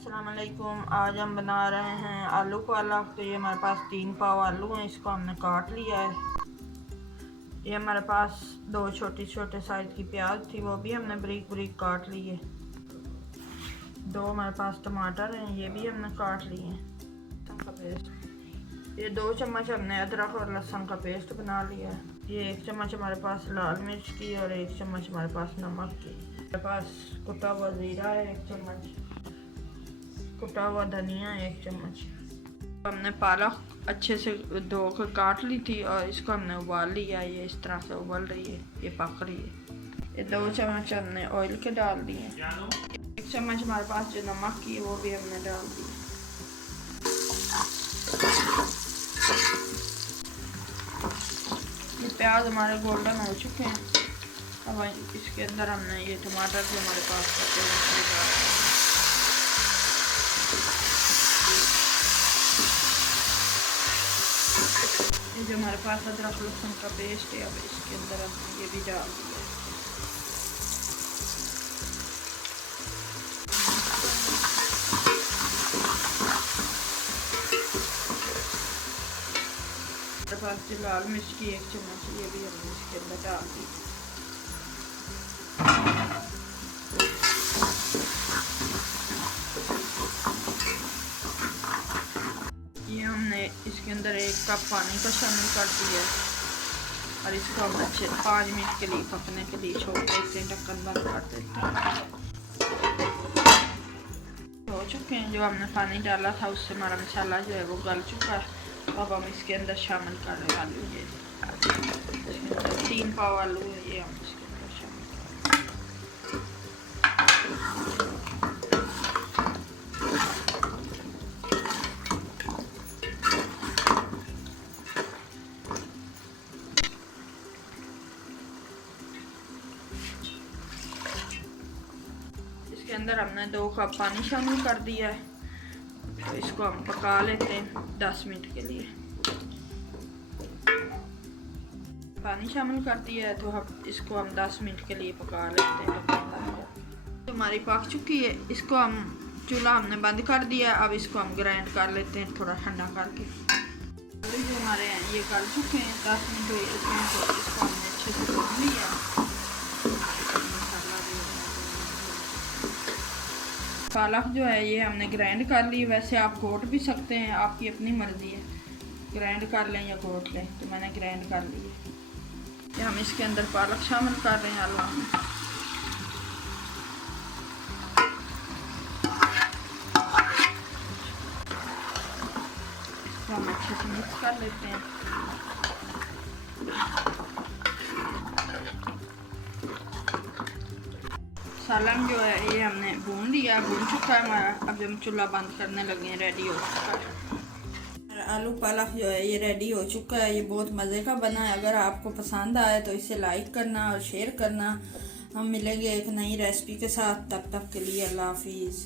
अस्सलाम वालेकुम। आज हम बना रहे हैं आलू पालक। तो ये हमारे पास 3 पाव आलू हैं, इसको हमने काट लिया है। ये हमारे पास 2 छोटे छोटे साइज की प्याज थी, वो भी हमने बारीक बारीक काट ली है। 2 हमारे पास टमाटर हैं, ये भी हमने काट लिए हैं। लहसुन का पेस्ट, ये 2 चम्मच हमने अदरक और लहसुन का पेस्ट बना लिया है। ये 1 चम्मच हमारे पास लाल मिर्च की और 1 चम्मच हमारे पास नमक की। हमारे पास कुटा हुआ ज़ीरा है 1 चम्मच, कुटा हुआ धनिया 1 चम्मच। हमने पालक अच्छे से धो कर काट ली थी और इसको हमने उबाल लिया। ये इस तरह से उबल रही है, ये पक रही है। ये 2 चम्मच हमने ऑयल के डाल दिए। 1 चम्मच हमारे पास जो नमक की है वो भी हमने डाल दी। ये प्याज हमारे गोल्डन हो चुके हैं। अब इसके अंदर हमने ये टमाटर जो हमारे पास कटे हुए डाल। ये जो हमारे पास अदरक लहसुन का पेस्ट है, अब इसके अंदर हमने ये भी डाल दिया। हमारे पास जो लाल मिर्च की 1 चम्मच, ये भी हमने इसके अंदर डाल दी। ये हमने इसके अंदर 1 कप पानी का शामिल कर दिया और इसको हम अच्छे 5 मिनट के लिए पकने के लिए छोड़ देते हैं, ढक्कन बंद कर देते हैं। हो चुके हैं, जो हमने पानी डाला था उससे हमारा मसाला जो है वो गल चुका है। अब हम इसके अंदर शामिल कर रहे हैं आलू। ये 3 पाव आलू है, ये हम इसके अंदर शामिल कर रहे हैं। इसके अंदर हमने 2 कप पानी शामिल कर दिया है। तो इसको हम पका लेते हैं 10 मिनट के लिए। पानी शामिल कर दिया है तो हम इसको 10 मिनट के लिए पका लेते हैं। तो हमारी पक चुकी है, इसको हम चूल्हा हमने बंद कर दिया। अब इसको हम ग्राइंड कर लेते हैं थोड़ा ठंडा करके। आलू जो हमारे हैं ये गल चुके हैं, 10 मिनट हुए इसमें, तो इसको हमने अच्छे से भून लिया। पालक जो है ये हमने ग्राइंड कर ली। वैसे आप घोट भी सकते हैं, आपकी अपनी मर्ज़ी है, ग्राइंड कर लें या घोट लें। तो मैंने ग्राइंड कर ली है। ये हम इसके अंदर पालक शामिल कर रहे हैं आलू में। इसको हम अच्छे से मिक्स कर लेते हैं। सालन जो है ये हमने भून लिया, भून चुका है हमारा। अब हम चूल्हा बंद करने लगे हैं, रेडी हो चुका है। आलू पालक जो है ये रेडी हो चुका है। ये बहुत मज़े का बना है। अगर आपको पसंद आए तो इसे लाइक करना और शेयर करना। हम मिलेंगे एक नई रेसिपी के साथ, तब तक के लिए अल्लाह हाफिज़।